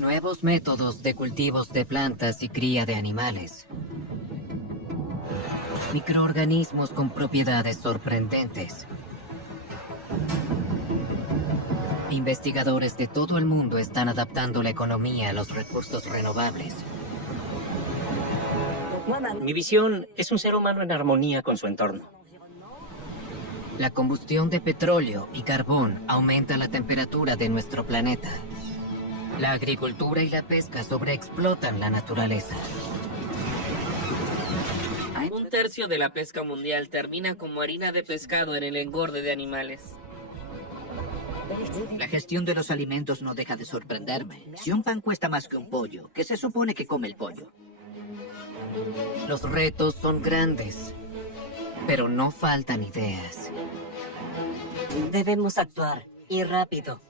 Nuevos métodos de cultivos de plantas y cría de animales. Microorganismos con propiedades sorprendentes. Investigadores de todo el mundo están adaptando la economía a los recursos renovables. Mi visión es un ser humano en armonía con su entorno. La combustión de petróleo y carbón aumenta la temperatura de nuestro planeta. La agricultura y la pesca sobreexplotan la naturaleza. Un tercio de la pesca mundial termina como harina de pescado en el engorde de animales. La gestión de los alimentos no deja de sorprenderme. Si un pan cuesta más que un pollo, ¿qué se supone que come el pollo? Los retos son grandes, pero no faltan ideas. Debemos actuar, y rápido.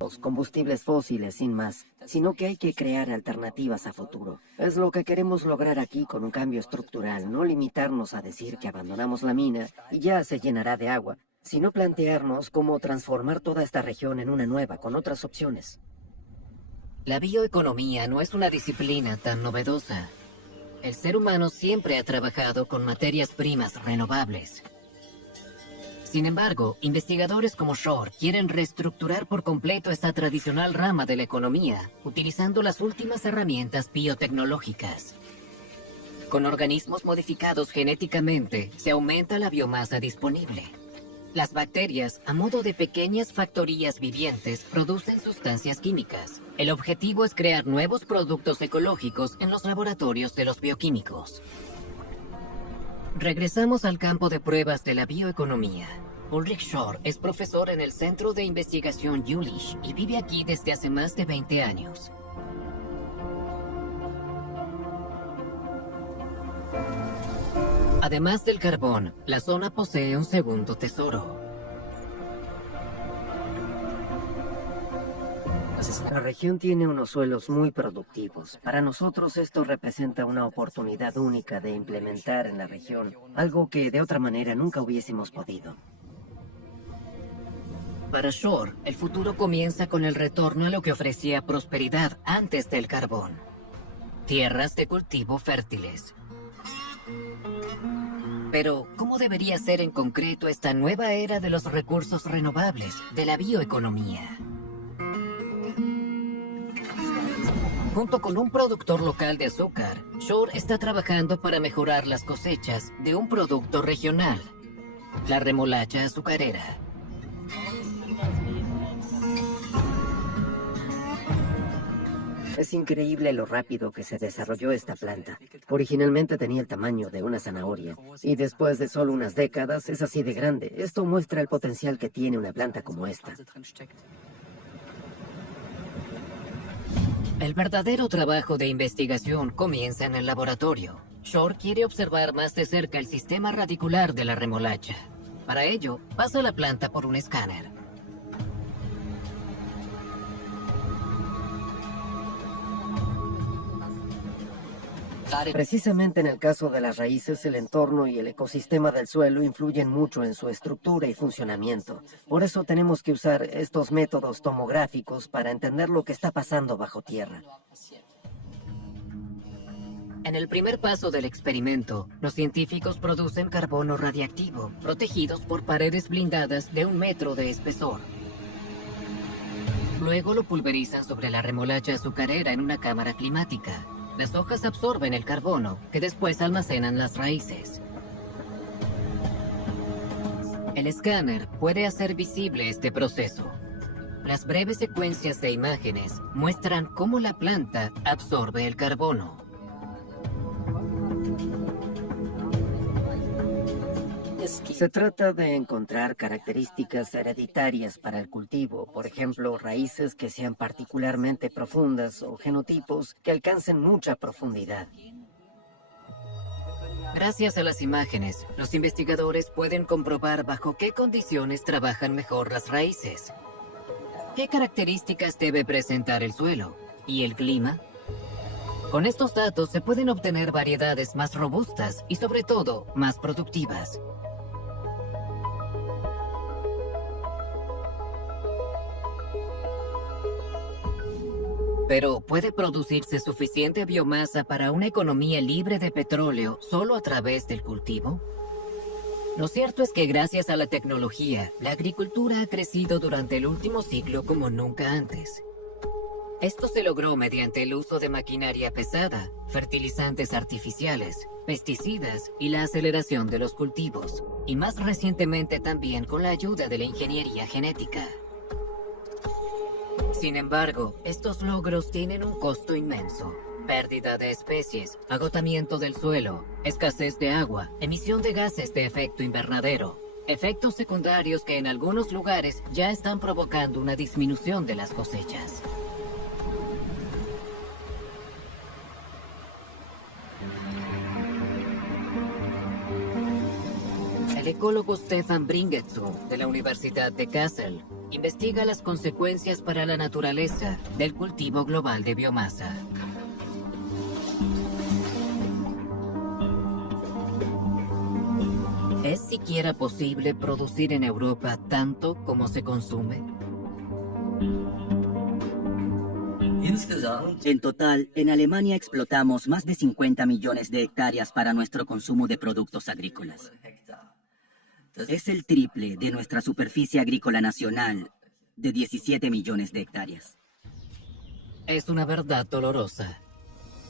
Los combustibles fósiles sin más, sino que hay que crear alternativas a futuro. Es lo que queremos lograr aquí con un cambio estructural, no limitarnos a decir que abandonamos la mina y ya se llenará de agua, sino plantearnos cómo transformar toda esta región en una nueva, con otras opciones. La bioeconomía no es una disciplina tan novedosa. El ser humano siempre ha trabajado con materias primas renovables. Sin embargo, investigadores como Shore quieren reestructurar por completo esta tradicional rama de la economía, utilizando las últimas herramientas biotecnológicas. Con organismos modificados genéticamente, se aumenta la biomasa disponible. Las bacterias, a modo de pequeñas factorías vivientes, producen sustancias químicas. El objetivo es crear nuevos productos ecológicos en los laboratorios de los bioquímicos. Regresamos al campo de pruebas de la bioeconomía. Ulrich Shore es profesor en el Centro de Investigación Jülich y vive aquí desde hace más de 20 años. Además del carbón, la zona posee un segundo tesoro. La región tiene unos suelos muy productivos. Para nosotros esto representa una oportunidad única de implementar en la región algo que de otra manera nunca hubiésemos podido. Para Shore, el futuro comienza con el retorno a lo que ofrecía prosperidad antes del carbón. Tierras de cultivo fértiles. Pero, ¿cómo debería ser en concreto esta nueva era de los recursos renovables, de la bioeconomía? Junto con un productor local de azúcar, Shore está trabajando para mejorar las cosechas de un producto regional, la remolacha azucarera. Es increíble lo rápido que se desarrolló esta planta. Originalmente tenía el tamaño de una zanahoria, y después de solo unas décadas es así de grande. Esto muestra el potencial que tiene una planta como esta. El verdadero trabajo de investigación comienza en el laboratorio. Shore quiere observar más de cerca el sistema radicular de la remolacha. Para ello, pasa la planta por un escáner. Precisamente en el caso de las raíces, el entorno y el ecosistema del suelo influyen mucho en su estructura y funcionamiento. Por eso tenemos que usar estos métodos tomográficos para entender lo que está pasando bajo tierra. En el primer paso del experimento, los científicos producen carbono radiactivo, protegidos por paredes blindadas de 1 metro de espesor. Luego lo pulverizan sobre la remolacha azucarera en una cámara climática. Las hojas absorben el carbono, que después almacenan las raíces. El escáner puede hacer visible este proceso. Las breves secuencias de imágenes muestran cómo la planta absorbe el carbono. Se trata de encontrar características hereditarias para el cultivo, por ejemplo, raíces que sean particularmente profundas o genotipos que alcancen mucha profundidad. Gracias a las imágenes, los investigadores pueden comprobar bajo qué condiciones trabajan mejor las raíces. ¿Qué características debe presentar el suelo? ¿Y el clima? Con estos datos se pueden obtener variedades más robustas y, sobre todo, más productivas. Pero, ¿puede producirse suficiente biomasa para una economía libre de petróleo solo a través del cultivo? Lo cierto es que gracias a la tecnología, la agricultura ha crecido durante el último siglo como nunca antes. Esto se logró mediante el uso de maquinaria pesada, fertilizantes artificiales, pesticidas y la aceleración de los cultivos, y más recientemente también con la ayuda de la ingeniería genética. Sin embargo, estos logros tienen un costo inmenso. Pérdida de especies, agotamiento del suelo, escasez de agua, emisión de gases de efecto invernadero, efectos secundarios que en algunos lugares ya están provocando una disminución de las cosechas. El ecólogo Stefan Bringetsu, de la Universidad de Kassel, investiga las consecuencias para la naturaleza del cultivo global de biomasa. ¿Es siquiera posible producir en Europa tanto como se consume? En total, en Alemania explotamos más de 50 millones de hectáreas para nuestro consumo de productos agrícolas. Es el triple de nuestra superficie agrícola nacional, de 17 millones de hectáreas. Es una verdad dolorosa.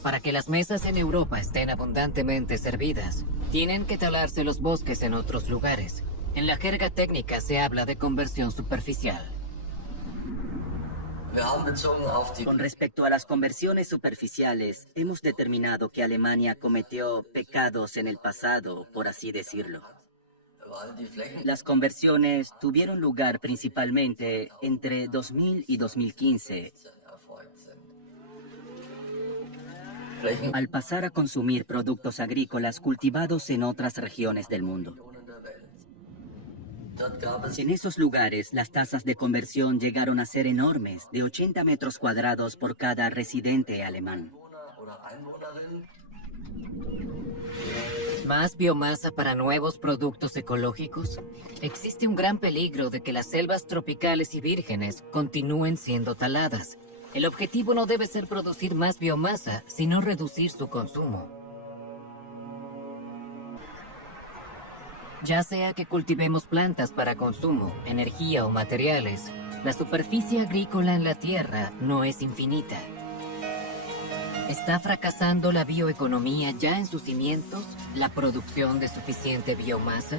Para que las mesas en Europa estén abundantemente servidas, tienen que talarse los bosques en otros lugares. En la jerga técnica se habla de conversión superficial. Con respecto a las conversiones superficiales, hemos determinado que Alemania cometió pecados en el pasado, por así decirlo. Las conversiones tuvieron lugar principalmente entre 2000 y 2015. Al pasar a consumir productos agrícolas cultivados en otras regiones del mundo. En esos lugares, las tasas de conversión llegaron a ser enormes, de 80 metros cuadrados por cada residente alemán. ¿Más biomasa para nuevos productos ecológicos? Existe un gran peligro de que las selvas tropicales y vírgenes continúen siendo taladas. El objetivo no debe ser producir más biomasa, sino reducir su consumo. Ya sea que cultivemos plantas para consumo, energía o materiales, la superficie agrícola en la Tierra no es infinita. ¿Está fracasando la bioeconomía ya en sus cimientos, la producción de suficiente biomasa?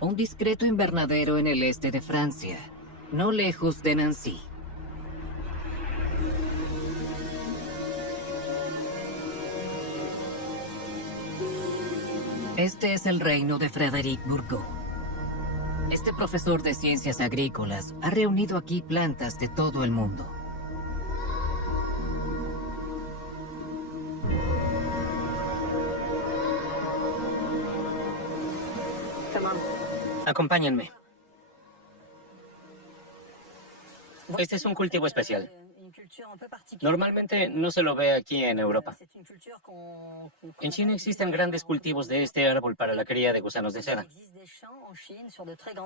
un discreto invernadero en el este de Francia, no lejos de Nancy. Este es el reino de Frédéric Bourgault. Este profesor de ciencias agrícolas ha reunido aquí plantas de todo el mundo. Acompáñenme. Este es un cultivo especial. Normalmente no se lo ve aquí en Europa. En China existen grandes cultivos de este árbol para la cría de gusanos de seda.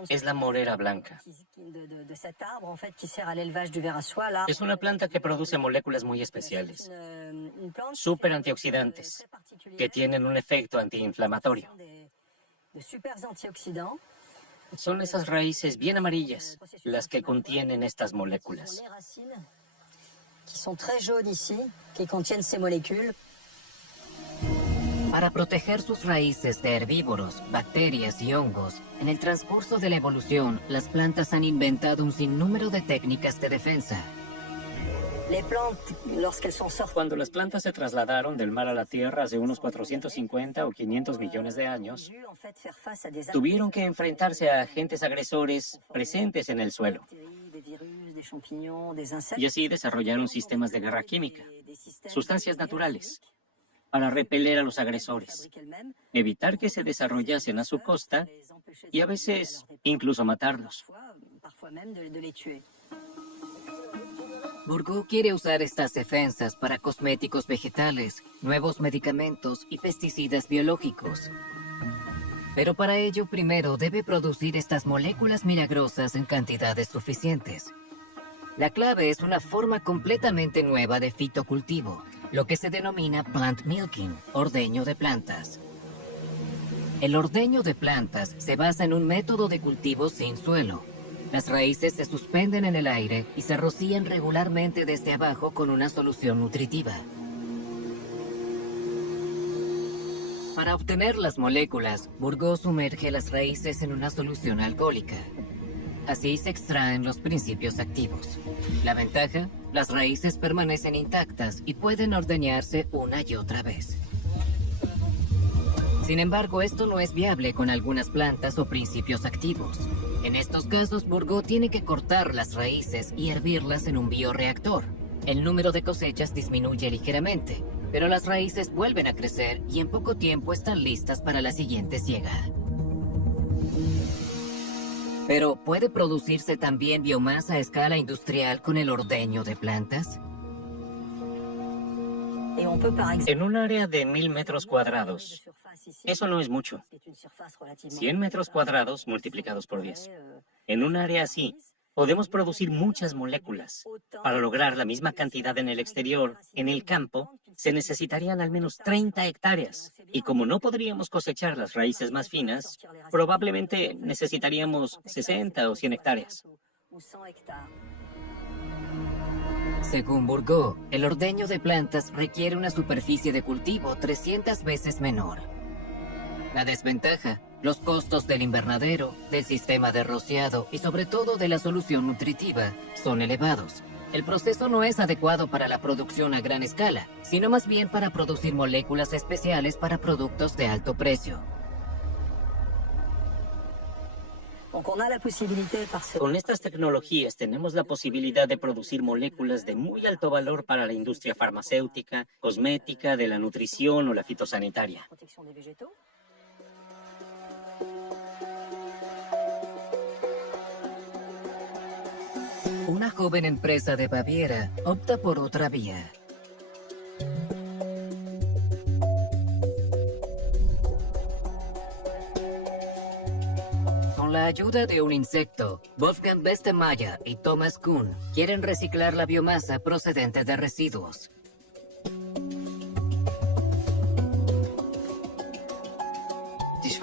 Es la morera blanca. Es una planta que produce moléculas muy especiales, súper antioxidantes, que tienen un efecto antiinflamatorio. Son esas raíces bien amarillas las que contienen estas moléculas. Para proteger sus raíces de herbívoros, bacterias y hongos, en el transcurso de la evolución, las plantas han inventado un sinnúmero de técnicas de defensa. Cuando las plantas se trasladaron del mar a la tierra hace unos 450 o 500 millones de años, tuvieron que enfrentarse a agentes agresores presentes en el suelo. Y así desarrollaron sistemas de guerra química, sustancias naturales, para repeler a los agresores, evitar que se desarrollasen a su costa y a veces incluso matarlos. Bourgault quiere usar estas defensas para cosméticos vegetales, nuevos medicamentos y pesticidas biológicos. Pero para ello primero debe producir estas moléculas milagrosas en cantidades suficientes. La clave es una forma completamente nueva de fitocultivo, lo que se denomina plant milking, ordeño de plantas. El ordeño de plantas se basa en un método de cultivo sin suelo. Las raíces se suspenden en el aire y se rocían regularmente desde abajo con una solución nutritiva. Para obtener las moléculas, Bourgault sumerge las raíces en una solución alcohólica. Así se extraen los principios activos. La ventaja, las raíces permanecen intactas y pueden ordeñarse una y otra vez. Sin embargo, esto no es viable con algunas plantas o principios activos. En estos casos, Bourgault tiene que cortar las raíces y hervirlas en un bioreactor. El número de cosechas disminuye ligeramente, pero las raíces vuelven a crecer y en poco tiempo están listas para la siguiente siega. Pero, ¿puede producirse también biomasa a escala industrial con el ordeño de plantas? En un área de 1000 metros cuadrados, eso no es mucho. 100 metros cuadrados multiplicados por 10. En un área así, podemos producir muchas moléculas. Para lograr la misma cantidad en el exterior, en el campo, se necesitarían al menos 30 hectáreas. Y como no podríamos cosechar las raíces más finas, probablemente necesitaríamos 60 o 100 hectáreas. Según Bourgault, el ordeño de plantas requiere una superficie de cultivo 300 veces menor. La desventaja, los costos del invernadero, del sistema de rociado y sobre todo de la solución nutritiva son elevados. El proceso no es adecuado para la producción a gran escala, sino más bien para producir moléculas especiales para productos de alto precio. Con estas tecnologías tenemos la posibilidad de producir moléculas de muy alto valor para la industria farmacéutica, cosmética, de la nutrición o la fitosanitaria. Una joven empresa de Baviera opta por otra vía. Con la ayuda de un insecto, Wolfgang Westermayer y Thomas Kuhn quieren reciclar la biomasa procedente de residuos.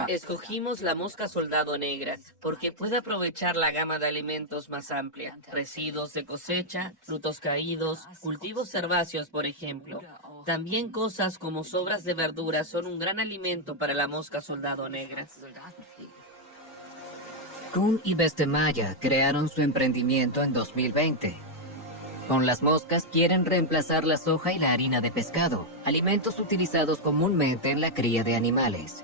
Escogimos la mosca soldado negra porque puede aprovechar la gama de alimentos más amplia. Residuos de cosecha, frutos caídos, cultivos herbáceos, por ejemplo. También cosas como sobras de verduras son un gran alimento para la mosca soldado negra. Kuhn y Bestemaya crearon su emprendimiento en 2020. Con las moscas quieren reemplazar la soja y la harina de pescado, alimentos utilizados comúnmente en la cría de animales.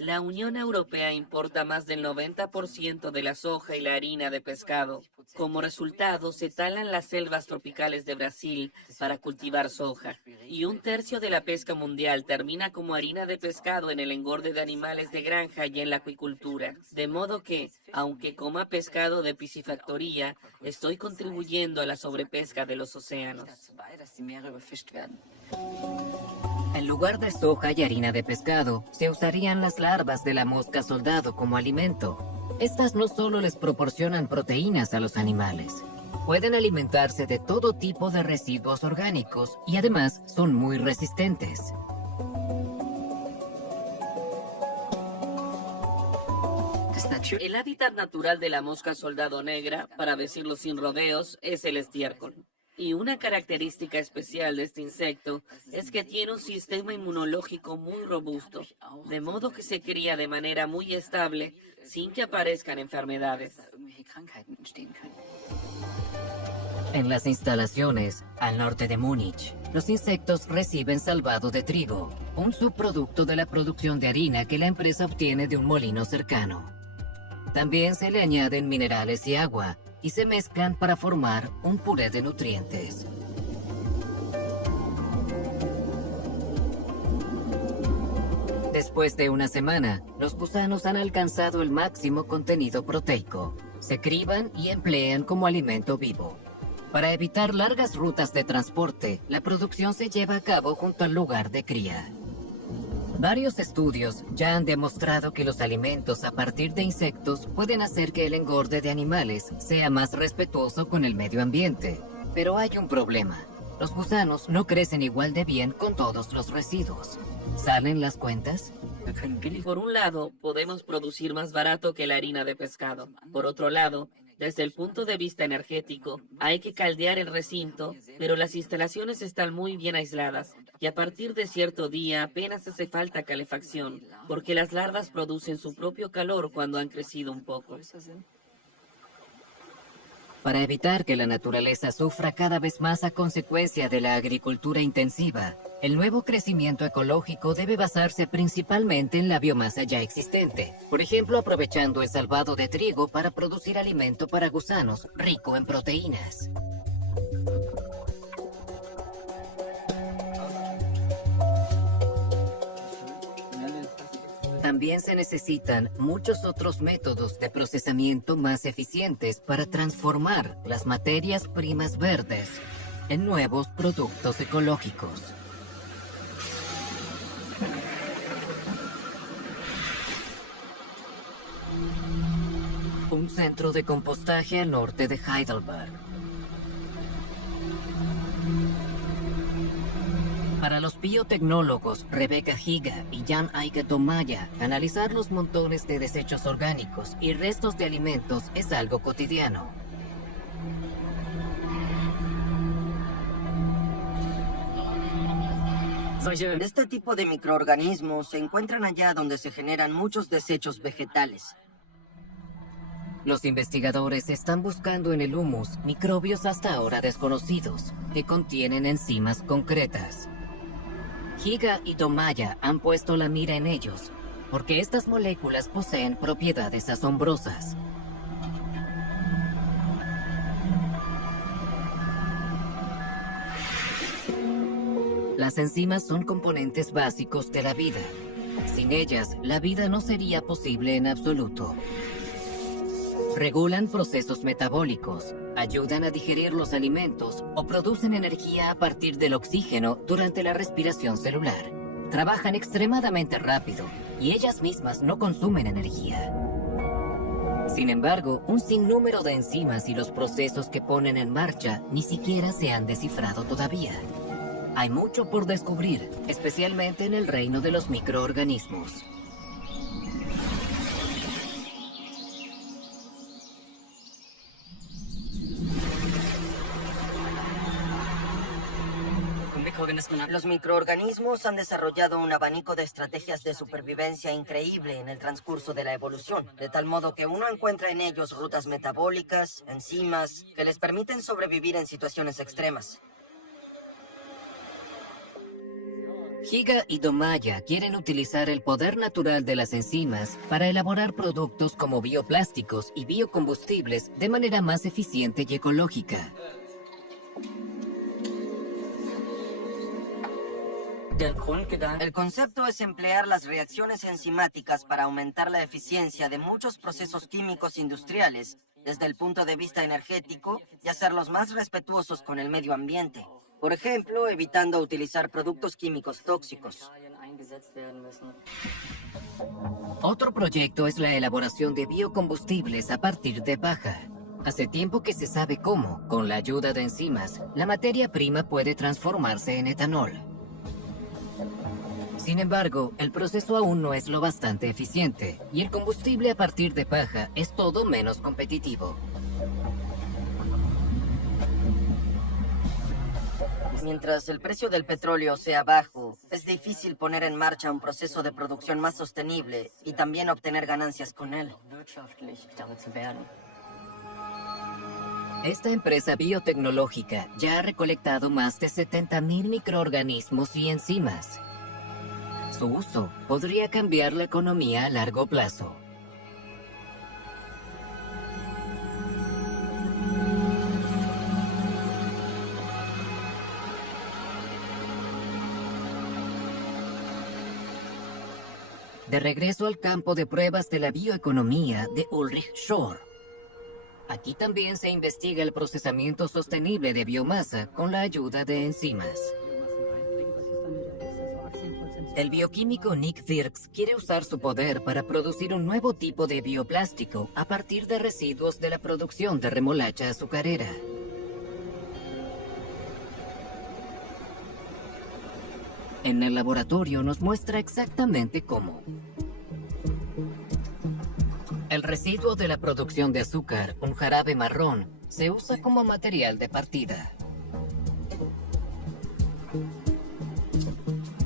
La Unión Europea importa más del 90% de la soja y la harina de pescado. Como resultado, se talan las selvas tropicales de Brasil para cultivar soja. Y 1/3 de la pesca mundial termina como harina de pescado en el engorde de animales de granja y en la acuicultura. De modo que, aunque coma pescado de piscifactoría, estoy contribuyendo a la sobrepesca de los océanos. En lugar de soja y harina de pescado, se usarían las larvas de la mosca soldado como alimento. Estas no solo les proporcionan proteínas a los animales, pueden alimentarse de todo tipo de residuos orgánicos y además son muy resistentes. El hábitat natural de la mosca soldado negra, para decirlo sin rodeos, es el estiércol. Y una característica especial de este insecto es que tiene un sistema inmunológico muy robusto, de modo que se cría de manera muy estable sin que aparezcan enfermedades. En las instalaciones al norte de Múnich, los insectos reciben salvado de trigo, un subproducto de la producción de harina que la empresa obtiene de un molino cercano. También se le añaden minerales y agua, y se mezclan para formar un puré de nutrientes. Después de una semana, los gusanos han alcanzado el máximo contenido proteico. Se criban y emplean como alimento vivo. Para evitar largas rutas de transporte, la producción se lleva a cabo junto al lugar de cría. Varios estudios ya han demostrado que los alimentos a partir de insectos pueden hacer que el engorde de animales sea más respetuoso con el medio ambiente. Pero hay un problema. Los gusanos no crecen igual de bien con todos los residuos. ¿Salen las cuentas? Por un lado, podemos producir más barato que la harina de pescado. Por otro lado, desde el punto de vista energético, hay que caldear el recinto, pero las instalaciones están muy bien aisladas y a partir de cierto día apenas hace falta calefacción, porque las larvas producen su propio calor cuando han crecido un poco. Para evitar que la naturaleza sufra cada vez más a consecuencia de la agricultura intensiva, el nuevo crecimiento ecológico debe basarse principalmente en la biomasa ya existente. Por ejemplo, aprovechando el salvado de trigo para producir alimento para gusanos rico en proteínas. También se necesitan muchos otros métodos de procesamiento más eficientes para transformar las materias primas verdes en nuevos productos ecológicos. Un centro de compostaje al norte de Heidelberg. Para los biotecnólogos Rebecca Higa y Jan Eike Tomaya, analizar los montones de desechos orgánicos y restos de alimentos es algo cotidiano. Este tipo de microorganismos se encuentran allá donde se generan muchos desechos vegetales. Los investigadores están buscando en el humus microbios hasta ahora desconocidos que contienen enzimas concretas. Higa y Tomaya han puesto la mira en ellos, porque estas moléculas poseen propiedades asombrosas. Las enzimas son componentes básicos de la vida. Sin ellas, la vida no sería posible en absoluto. Regulan procesos metabólicos, ayudan a digerir los alimentos o producen energía a partir del oxígeno durante la respiración celular. Trabajan extremadamente rápido y ellas mismas no consumen energía. Sin embargo, un sinnúmero de enzimas y los procesos que ponen en marcha ni siquiera se han descifrado todavía. Hay mucho por descubrir, especialmente en el reino de los microorganismos. Los microorganismos han desarrollado un abanico de estrategias de supervivencia increíble en el transcurso de la evolución, de tal modo que uno encuentra en ellos rutas metabólicas, enzimas, que les permiten sobrevivir en situaciones extremas. Giga y Domaya quieren utilizar el poder natural de las enzimas para elaborar productos como bioplásticos y biocombustibles de manera más eficiente y ecológica. El concepto es emplear las reacciones enzimáticas para aumentar la eficiencia de muchos procesos químicos industriales desde el punto de vista energético y hacerlos más respetuosos con el medio ambiente. Por ejemplo, evitando utilizar productos químicos tóxicos. Otro proyecto es la elaboración de biocombustibles a partir de paja. Hace tiempo que se sabe cómo, con la ayuda de enzimas, la materia prima puede transformarse en etanol. Sin embargo, el proceso aún no es lo bastante eficiente, y el combustible a partir de paja es todo menos competitivo. Mientras el precio del petróleo sea bajo, es difícil poner en marcha un proceso de producción más sostenible y también obtener ganancias con él. Esta empresa biotecnológica ya ha recolectado más de 70.000 microorganismos y enzimas. Su uso podría cambiar la economía a largo plazo. De regreso al campo de pruebas de la bioeconomía de Ulrich Schor. Aquí también se investiga el procesamiento sostenible de biomasa con la ayuda de enzimas. El bioquímico Nick Dirks quiere usar su poder para producir un nuevo tipo de bioplástico a partir de residuos de la producción de remolacha azucarera. En el laboratorio nos muestra exactamente cómo. El residuo de la producción de azúcar, un jarabe marrón, se usa como material de partida.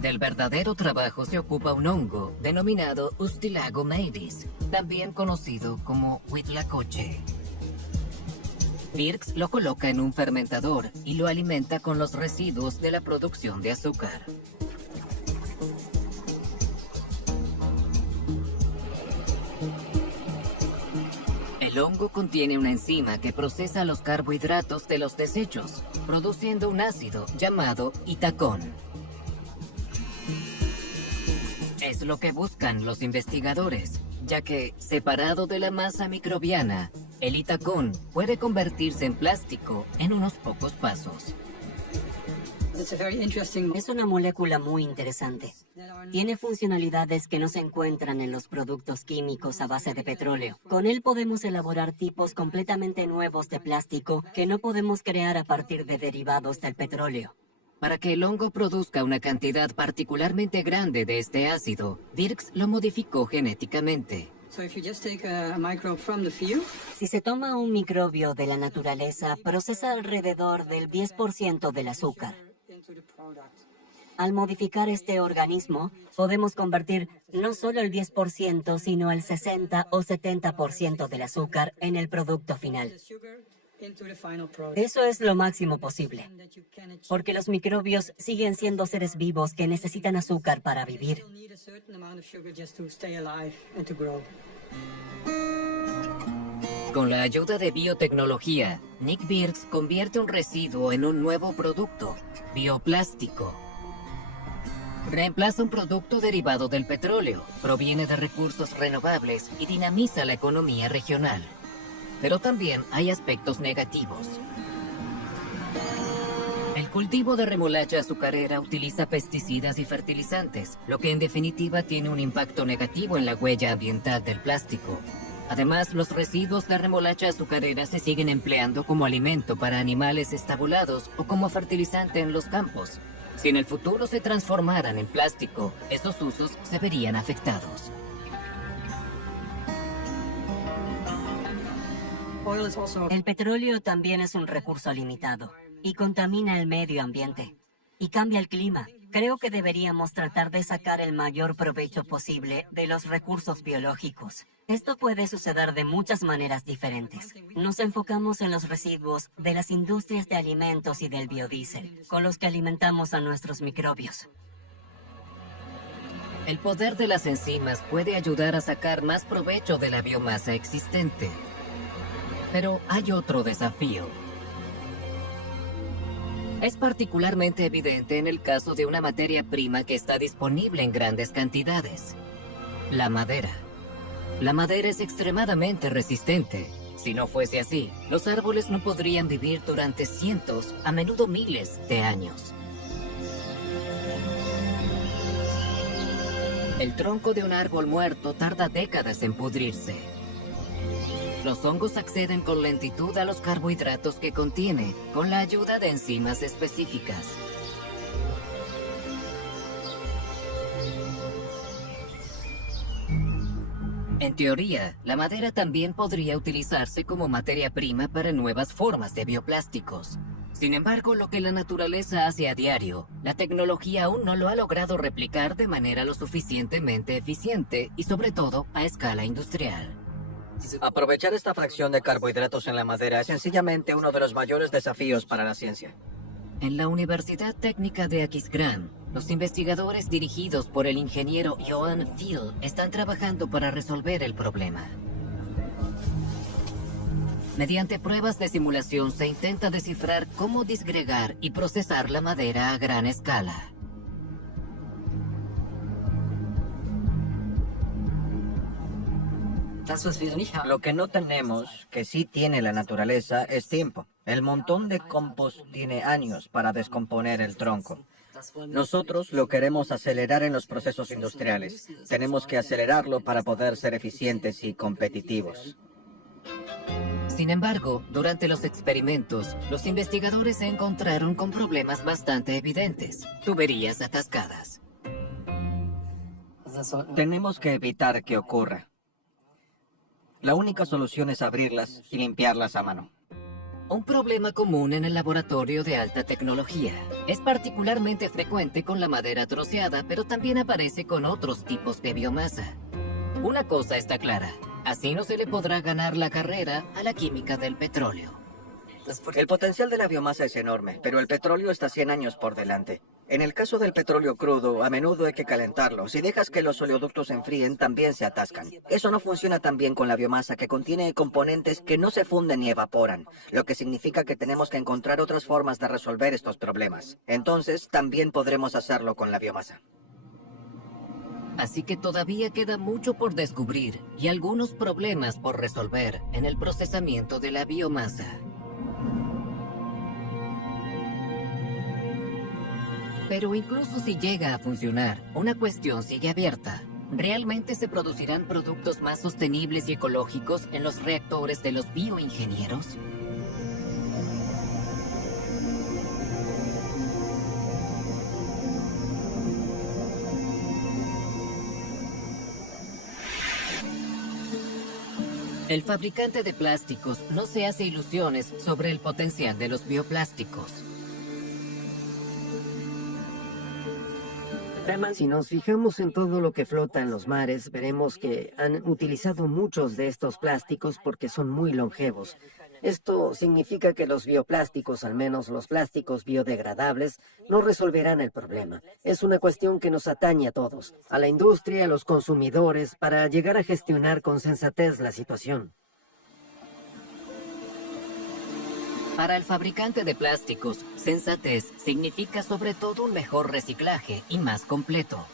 Del verdadero trabajo se ocupa un hongo denominado Ustilago maedis, también conocido como huitlacoche. Dirks lo coloca en un fermentador y lo alimenta con los residuos de la producción de azúcar. El hongo contiene una enzima que procesa los carbohidratos de los desechos, produciendo un ácido llamado itacón. Es lo que buscan los investigadores, ya que, separado de la masa microbiana, el itacón puede convertirse en plástico en unos pocos pasos. Es una molécula muy interesante. Tiene funcionalidades que no se encuentran en los productos químicos a base de petróleo. Con él podemos elaborar tipos completamente nuevos de plástico que no podemos crear a partir de derivados del petróleo. Para que el hongo produzca una cantidad particularmente grande de este ácido, Dirks lo modificó genéticamente. Si se toma un microbio de la naturaleza, procesa alrededor del 10% del azúcar. Al modificar este organismo, podemos convertir no solo el 10%, sino el 60 o 70% del azúcar en el producto final. Eso es lo máximo posible, porque los microbios siguen siendo seres vivos que necesitan azúcar para vivir. Con la ayuda de biotecnología, Nick Dirks convierte un residuo en un nuevo producto, bioplástico. Reemplaza un producto derivado del petróleo, proviene de recursos renovables y dinamiza la economía regional. Pero también hay aspectos negativos. El cultivo de remolacha azucarera utiliza pesticidas y fertilizantes, lo que en definitiva tiene un impacto negativo en la huella ambiental del plástico. Además, los residuos de remolacha azucarera se siguen empleando como alimento para animales estabulados o como fertilizante en los campos. Si en el futuro se transformaran en plástico, esos usos se verían afectados. El petróleo también es un recurso limitado y contamina el medio ambiente. y cambia el clima. Creo que deberíamos tratar de sacar el mayor provecho posible de los recursos biológicos. Esto puede suceder de muchas maneras diferentes. Nos enfocamos en los residuos de las industrias de alimentos y del biodiesel, con los que alimentamos a nuestros microbios. El poder de las enzimas puede ayudar a sacar más provecho de la biomasa existente. Pero hay otro desafío. Es particularmente evidente en el caso de una materia prima que está disponible en grandes cantidades: la madera. La madera es extremadamente resistente. Si no fuese así, los árboles no podrían vivir durante cientos, a menudo miles de años. El tronco de un árbol muerto tarda décadas en pudrirse. Los hongos acceden con lentitud a los carbohidratos que contiene, con la ayuda de enzimas específicas. En teoría, la madera también podría utilizarse como materia prima para nuevas formas de bioplásticos. Sin embargo, lo que la naturaleza hace a diario, la tecnología aún no lo ha logrado replicar de manera lo suficientemente eficiente y sobre todo a escala industrial. Aprovechar esta fracción de carbohidratos en la madera es sencillamente uno de los mayores desafíos para la ciencia. En la Universidad Técnica de Aquisgrán, los investigadores dirigidos por el ingeniero Johan Thiel están trabajando para resolver el problema. Mediante pruebas de simulación se intenta descifrar cómo disgregar y procesar la madera a gran escala. Lo que no tenemos, que sí tiene la naturaleza, es tiempo. El montón de compost tiene años para descomponer el tronco. Nosotros lo queremos acelerar en los procesos industriales. Tenemos que acelerarlo para poder ser eficientes y competitivos. Sin embargo, durante los experimentos, los investigadores se encontraron con problemas bastante evidentes: tuberías atascadas. Tenemos que evitar que ocurra. La única solución es abrirlas y limpiarlas a mano. Un problema común en el laboratorio de alta tecnología. Es particularmente frecuente con la madera troceada, pero también aparece con otros tipos de biomasa. Una cosa está clara: así no se le podrá ganar la carrera a la química del petróleo. El potencial de la biomasa es enorme, pero el petróleo está 100 años por delante. En el caso del petróleo crudo, a menudo hay que calentarlo. Si dejas que los oleoductos se enfríen, también se atascan. Eso no funciona tan bien con la biomasa, que contiene componentes que no se funden ni evaporan, lo que significa que tenemos que encontrar otras formas de resolver estos problemas. Entonces, también podremos hacerlo con la biomasa. Así que todavía queda mucho por descubrir y algunos problemas por resolver en el procesamiento de la biomasa. Pero incluso si llega a funcionar, una cuestión sigue abierta. ¿Realmente se producirán productos más sostenibles y ecológicos en los reactores de los bioingenieros? El fabricante de plásticos no se hace ilusiones sobre el potencial de los bioplásticos. Si nos fijamos en todo lo que flota en los mares, veremos que han utilizado muchos de estos plásticos porque son muy longevos. Esto significa que los bioplásticos, al menos los plásticos biodegradables, no resolverán el problema. Es una cuestión que nos atañe a todos, a la industria, a los consumidores, para llegar a gestionar con sensatez la situación. Para el fabricante de plásticos, sensatez significa sobre todo un mejor reciclaje y más completo.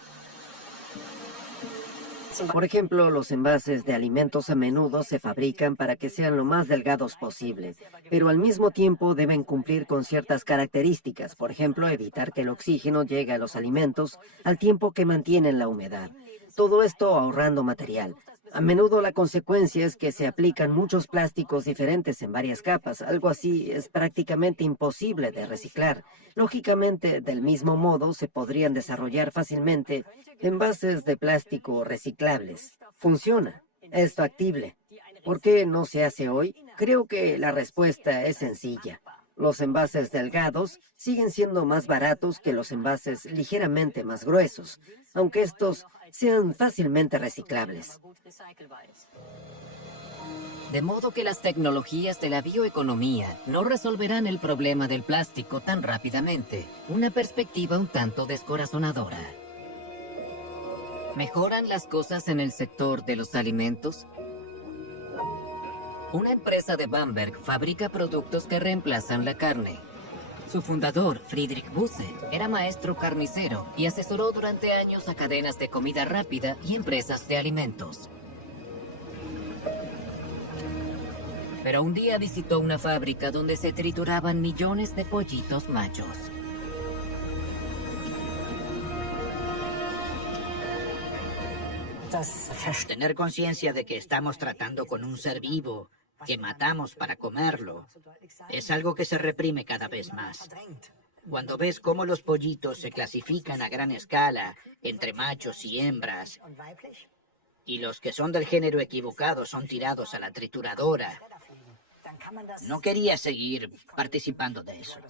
Por ejemplo, los envases de alimentos a menudo se fabrican para que sean lo más delgados posible, pero al mismo tiempo deben cumplir con ciertas características, por ejemplo, evitar que el oxígeno llegue a los alimentos al tiempo que mantienen la humedad. Todo esto ahorrando material. A menudo la consecuencia es que se aplican muchos plásticos diferentes en varias capas. Algo así es prácticamente imposible de reciclar. Lógicamente, del mismo modo, se podrían desarrollar fácilmente envases de plástico reciclables. Funciona. Es factible. ¿Por qué no se hace hoy? Creo que la respuesta es sencilla. Los envases delgados siguen siendo más baratos que los envases ligeramente más gruesos, aunque estos sean fácilmente reciclables. De modo que las tecnologías de la bioeconomía no resolverán el problema del plástico tan rápidamente. Una perspectiva un tanto descorazonadora. ¿Mejoran las cosas en el sector de los alimentos? Una empresa de Bamberg fabrica productos que reemplazan la carne. Su fundador, Friedrich Busse, era maestro carnicero y asesoró durante años a cadenas de comida rápida y empresas de alimentos. Pero un día visitó una fábrica donde se trituraban millones de pollitos machos. Tener conciencia de que estamos tratando con un ser vivo, que matamos para comerlo, es algo que se reprime cada vez más. Cuando ves cómo los pollitos se clasifican a gran escala entre machos y hembras, y los que son del género equivocado son tirados a la trituradora, no quería seguir participando de eso.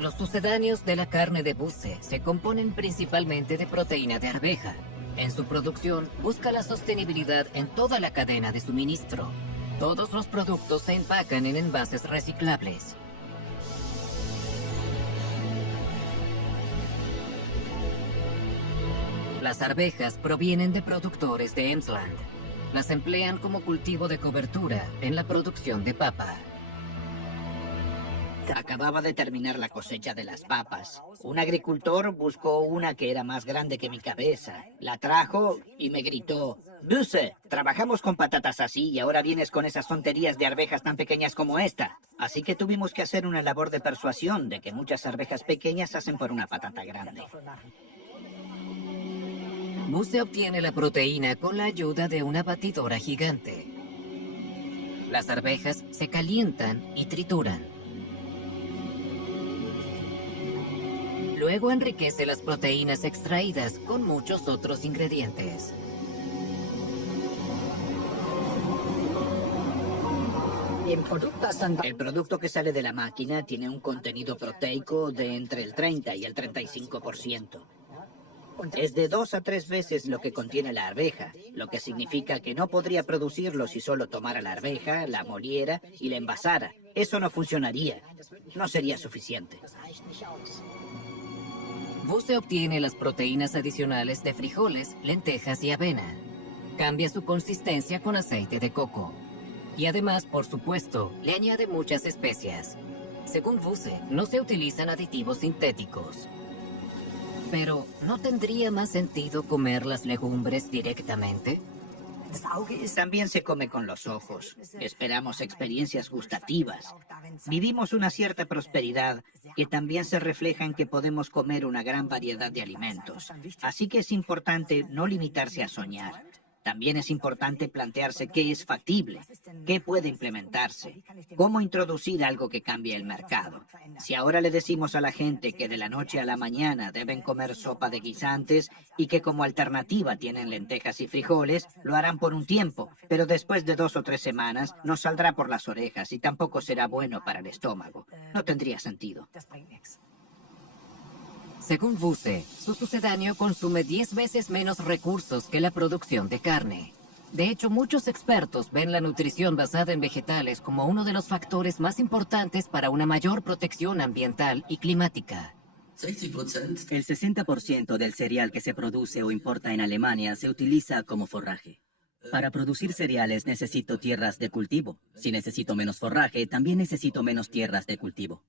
Los sucedáneos de la carne de Busse se componen principalmente de proteína de arveja. En su producción, busca la sostenibilidad en toda la cadena de suministro. Todos los productos se empacan en envases reciclables. Las arvejas provienen de productores de Emsland. Las emplean como cultivo de cobertura en la producción de papa. Acababa de terminar la cosecha de las papas. Un agricultor buscó una que era más grande que mi cabeza. La trajo y me gritó: «Busse, trabajamos con patatas así y ahora vienes con esas tonterías de arvejas tan pequeñas como esta». Así que tuvimos que hacer una labor de persuasión de que muchas arvejas pequeñas hacen por una patata grande. Busse obtiene la proteína con la ayuda de una batidora gigante. Las arvejas se calientan y trituran. Luego enriquece las proteínas extraídas con muchos otros ingredientes. El producto que sale de la máquina tiene un contenido proteico de entre el 30 y el 35%. Es de 2 a 3 veces lo que contiene la arveja, lo que significa que no podría producirlo si solo tomara la arveja, la moliera y la envasara. Eso no funcionaría. No sería suficiente. Busse obtiene las proteínas adicionales de frijoles, lentejas y avena. Cambia su consistencia con aceite de coco. Y además, por supuesto, le añade muchas especias. Según Busse, no se utilizan aditivos sintéticos. Pero, ¿no tendría más sentido comer las legumbres directamente? También se come con los ojos. Esperamos experiencias gustativas. Vivimos una cierta prosperidad que también se refleja en que podemos comer una gran variedad de alimentos. Así que es importante no limitarse a soñar. También es importante plantearse qué es factible, qué puede implementarse, cómo introducir algo que cambie el mercado. Si ahora le decimos a la gente que de la noche a la mañana deben comer sopa de guisantes y que como alternativa tienen lentejas y frijoles, lo harán por un tiempo, pero después de 2 o 3 semanas nos saldrá por las orejas y tampoco será bueno para el estómago. No tendría sentido. Según Busse, su sucedáneo consume 10 veces menos recursos que la producción de carne. De hecho, muchos expertos ven la nutrición basada en vegetales como uno de los factores más importantes para una mayor protección ambiental y climática. El 60% del cereal que se produce o importa en Alemania se utiliza como forraje. Para producir cereales necesito tierras de cultivo. Si necesito menos forraje, también necesito menos tierras de cultivo.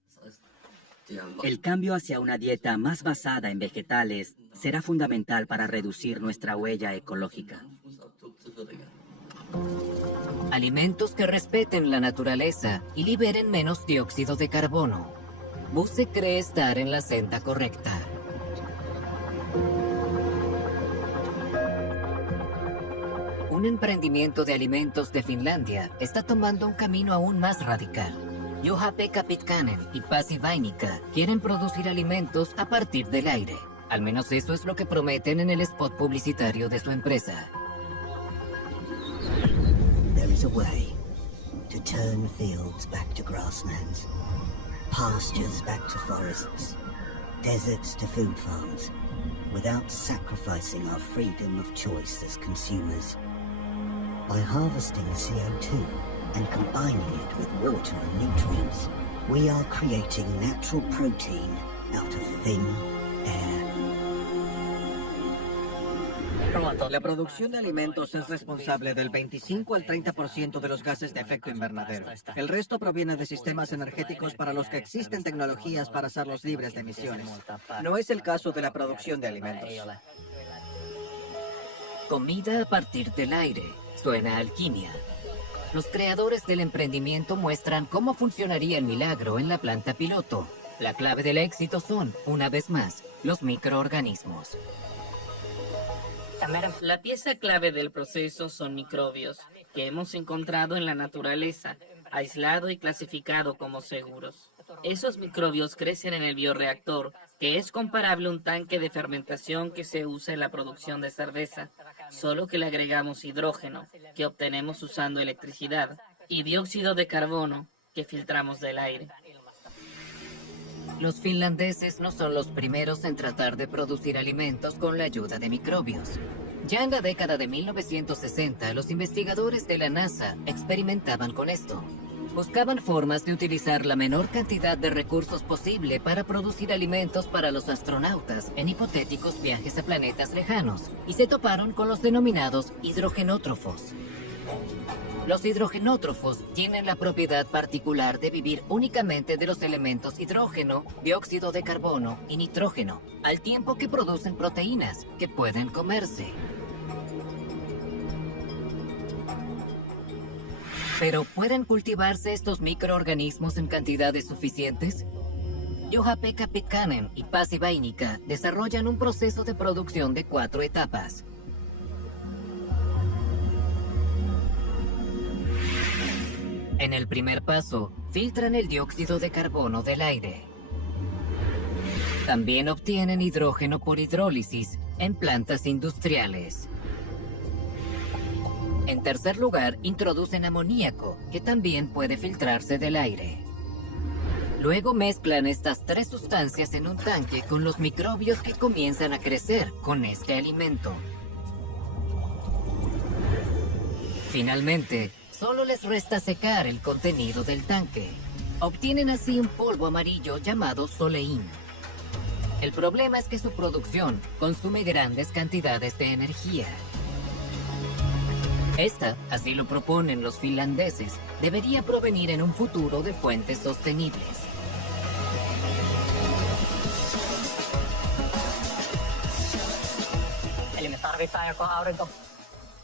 El cambio hacia una dieta más basada en vegetales será fundamental para reducir nuestra huella ecológica. Alimentos que respeten la naturaleza y liberen menos dióxido de carbono. Busse cree estar en la senda correcta. Un emprendimiento de alimentos de Finlandia está tomando un camino aún más radical. Juha-Pekka Pitkänen y Pasi Vainikka quieren producir alimentos a partir del aire. Al menos eso es lo que prometen en el spot publicitario de su empresa. to turn fields back to grasslands, pastures back to forests, deserts to food farms, without sacrificing our freedom of choice as consumers. By harvesting CO2 and combining it with water and nutrients, we are creating natural protein out of thin air. La producción de alimentos es responsable del 25 al 30% de los gases de efecto invernadero. El resto proviene de sistemas energéticos para los que existen tecnologías para hacerlos libres de emisiones. No es el caso de la producción de alimentos. Comida a partir del aire. Suena a alquimia. Los creadores del emprendimiento muestran cómo funcionaría el milagro en la planta piloto. La clave del éxito son, una vez más, los microorganismos. La pieza clave del proceso son microbios que hemos encontrado en la naturaleza, aislado y clasificado como seguros. Esos microbios crecen en el bioreactor, que es comparable a un tanque de fermentación que se usa en la producción de cerveza, solo que le agregamos hidrógeno, que obtenemos usando electricidad, y dióxido de carbono, que filtramos del aire. Los finlandeses no son los primeros en tratar de producir alimentos con la ayuda de microbios. Ya en la década de 1960, los investigadores de la NASA experimentaban con esto. Buscaban formas de utilizar la menor cantidad de recursos posible para producir alimentos para los astronautas en hipotéticos viajes a planetas lejanos, y se toparon con los denominados hidrogenótrofos. Los hidrogenótrofos tienen la propiedad particular de vivir únicamente de los elementos hidrógeno, dióxido de carbono y nitrógeno, al tiempo que producen proteínas que pueden comerse. ¿Pero pueden cultivarse estos microorganismos en cantidades suficientes? Juha-Pekka Pitkänen y Pasi Vainikka desarrollan un proceso de producción de 4 etapas. En el primer paso, filtran el dióxido de carbono del aire. También obtienen hidrógeno por hidrólisis en plantas industriales. En tercer lugar, introducen amoníaco, que también puede filtrarse del aire. Luego mezclan estas 3 sustancias en un tanque con los microbios que comienzan a crecer con este alimento. Finalmente, solo les resta secar el contenido del tanque. Obtienen así un polvo amarillo llamado soleín. El problema es que su producción consume grandes cantidades de energía. Esta, así lo proponen los finlandeses, debería provenir en un futuro de fuentes sostenibles.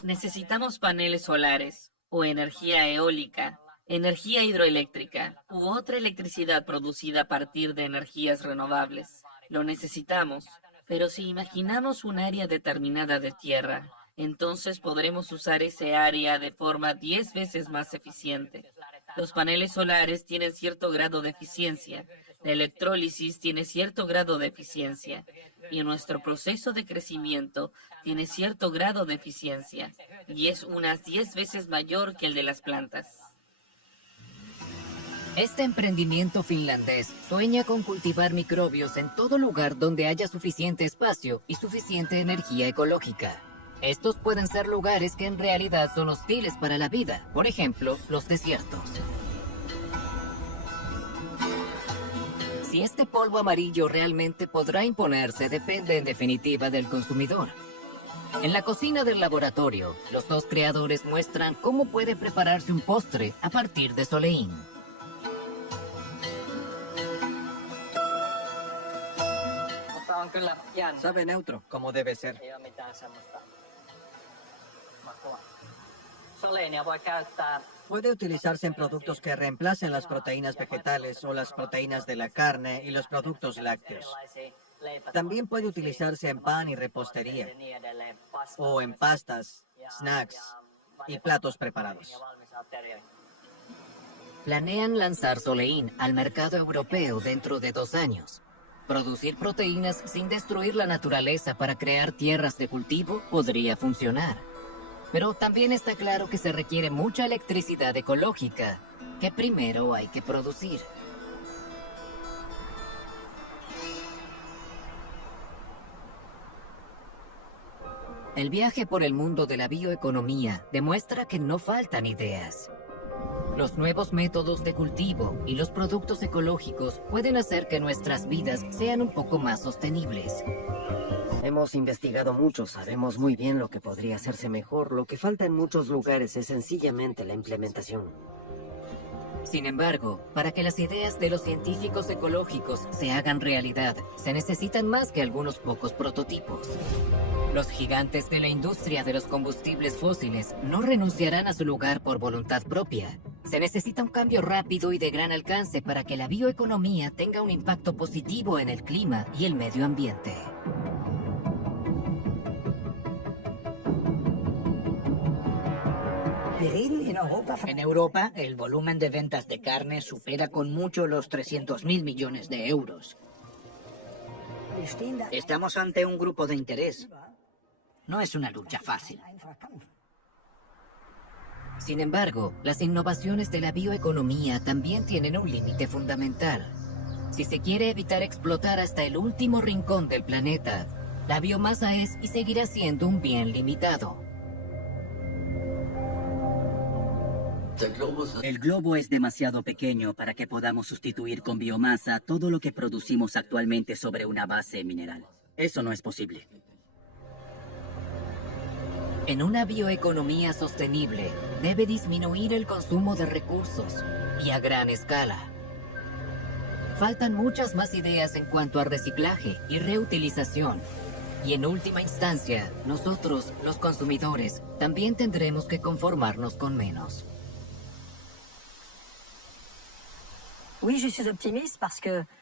Necesitamos paneles solares, o energía eólica, energía hidroeléctrica, u otra electricidad producida a partir de energías renovables. Lo necesitamos, pero si imaginamos un área determinada de tierra, entonces podremos usar ese área de forma 10 veces más eficiente. Los paneles solares tienen cierto grado de eficiencia, la electrólisis tiene cierto grado de eficiencia, y nuestro proceso de crecimiento tiene cierto grado de eficiencia, y es unas 10 veces mayor que el de las plantas. Este emprendimiento finlandés sueña con cultivar microbios en todo lugar donde haya suficiente espacio y suficiente energía ecológica. Estos pueden ser lugares que en realidad son hostiles para la vida, por ejemplo, los desiertos. Si este polvo amarillo realmente podrá imponerse depende en definitiva del consumidor. En la cocina del laboratorio, los 2 creadores muestran cómo puede prepararse un postre a partir de soleín. Sabe neutro, como debe ser. Puede utilizarse en productos que reemplacen las proteínas vegetales o las proteínas de la carne y los productos lácteos. También puede utilizarse en pan y repostería, o en pastas, snacks y platos preparados. Planean lanzar soleín al mercado europeo dentro de 2 años. Producir proteínas sin destruir la naturaleza para crear tierras de cultivo podría funcionar. Pero también está claro que se requiere mucha electricidad ecológica, que primero hay que producir. El viaje por el mundo de la bioeconomía demuestra que no faltan ideas. Los nuevos métodos de cultivo y los productos ecológicos pueden hacer que nuestras vidas sean un poco más sostenibles. Hemos investigado mucho, sabemos muy bien lo que podría hacerse mejor. Lo que falta en muchos lugares es sencillamente la implementación. Sin embargo, para que las ideas de los científicos ecológicos se hagan realidad, se necesitan más que algunos pocos prototipos. Los gigantes de la industria de los combustibles fósiles no renunciarán a su lugar por voluntad propia. Se necesita un cambio rápido y de gran alcance para que la bioeconomía tenga un impacto positivo en el clima y el medio ambiente. En Europa, el volumen de ventas de carne supera con mucho los 300.000 millones de euros. Estamos ante un grupo de interés. No es una lucha fácil. Sin embargo, las innovaciones de la bioeconomía también tienen un límite fundamental. Si se quiere evitar explotar hasta el último rincón del planeta, la biomasa es y seguirá siendo un bien limitado. El globo es demasiado pequeño para que podamos sustituir con biomasa todo lo que producimos actualmente sobre una base mineral. Eso no es posible. En una bioeconomía sostenible, debe disminuir el consumo de recursos y a gran escala. Faltan muchas más ideas en cuanto a reciclaje y reutilización. Y en última instancia, nosotros, los consumidores, también tendremos que conformarnos con menos.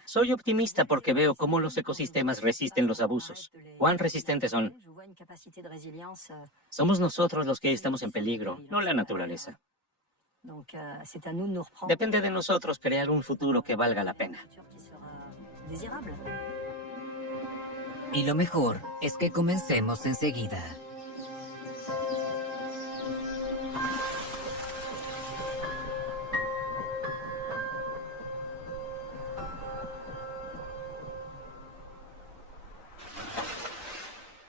Soy optimista porque veo cómo los ecosistemas resisten los abusos. ¿Cuán resistentes son? Somos nosotros los que estamos en peligro, no la naturaleza. Depende de nosotros crear un futuro que valga la pena. Y lo mejor es que comencemos enseguida.